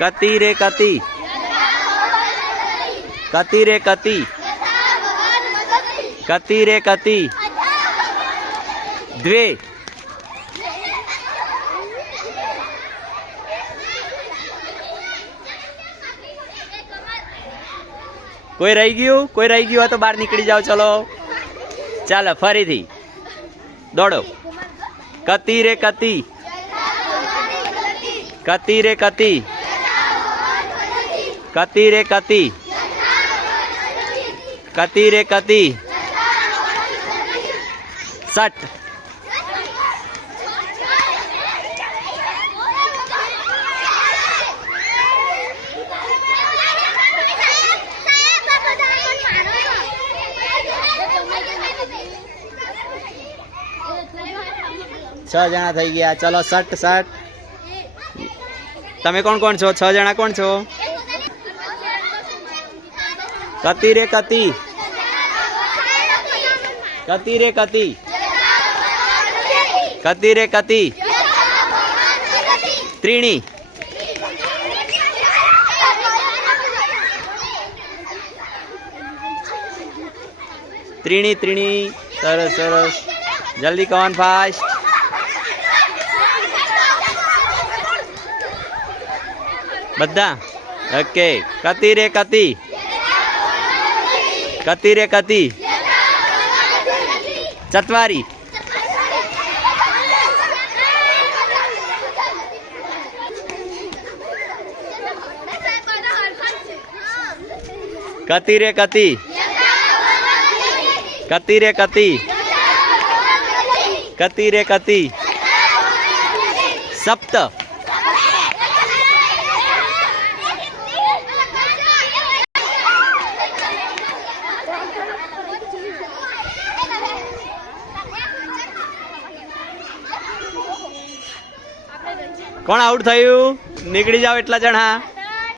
कति रे कति कति रे कति कति रे कति द्वे कोई रही गयु हो तो बाहर निकली जाओ। चलो चलो फरी थी दौड़ो। कति रे कति कति रे कति कति रे कति कति रे कति 60 6 जना थई गया। चलो 60 तमे कोण कोण छो? 6 जना कोण छो? कति रे कति कति रे कति कति रे कति त्रीणी त्रीणी त्रीणी सरस सरस जल्दी कौन फास्ट बद्दा ओके। कति रे कति कति रे कति चत्वारी कति रे कति कति रे कति कति रे कति सप्त कोण आउट थयु? निकली जाओ एटला जणा।